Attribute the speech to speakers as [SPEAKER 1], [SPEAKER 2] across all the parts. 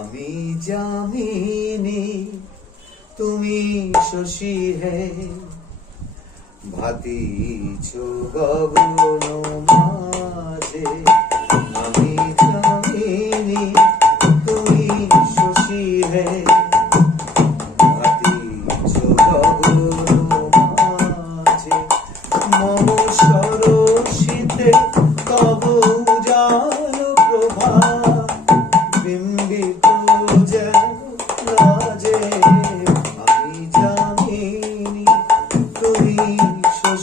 [SPEAKER 1] আমি যামিনী তুমি শশী হে। ভাতি গগন মাঝে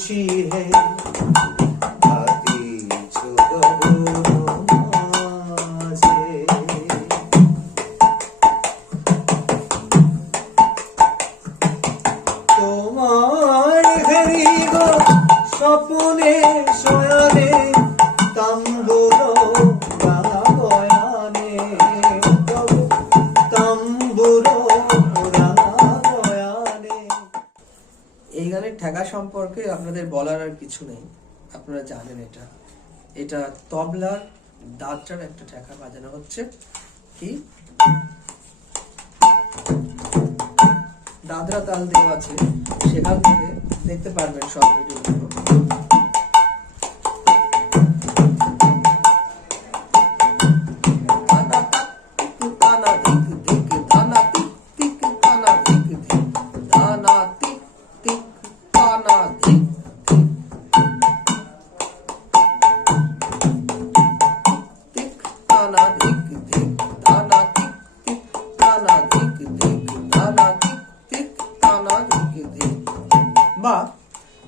[SPEAKER 1] শশী হে ভাতিছ গগন মাঝে তোমার ঘেরি গো
[SPEAKER 2] ঠেকা সম্পর্কে আপনাদের বলার আর কিছু নেই। আপনারা জানেন এটা। এটা তবলার দাঁতটার একটা ঠেকা বাজানো হচ্ছে। কি? দাদরা তাল দেওয়া আছে। সেখান থেকে দেখতে পারবেন সব ভিডিওগুলো। তানা তানা ধিক ধিক তানা তিক তিক তানা ধিক ধিক বা,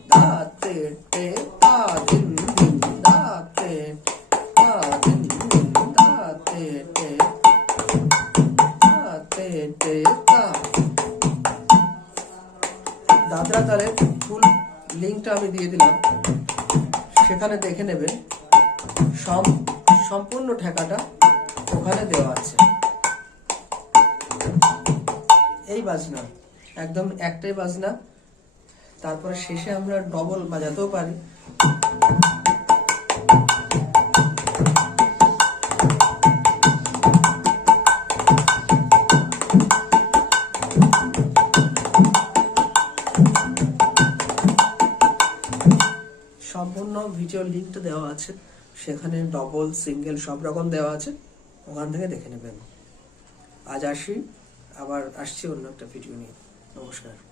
[SPEAKER 2] দাতে টে দাদরা তালের ফুল লিঙ্কটা আমি দিয়ে দিলাম। সেখানে দেখে নেবেন, সম- সম্পূর্ণ ঠেকাটা ওখানে দেওয়া আছে। এই বাজনা, একদম একটাই বাজনা। তারপরে শেষে আমরা ডবল বাজাতেও পারি। সম্পূর্ণ ভিডিও লিঙ্কটা দেওয়া আছে। সেখানে ডবল সিঙ্গেল সব রকম দেওয়া আছে। ওখান থেকে দেখে নেবেন। আজ আসি আবার আসছি অন্য একটা ভিডিও নিয়ে। নমস্কার।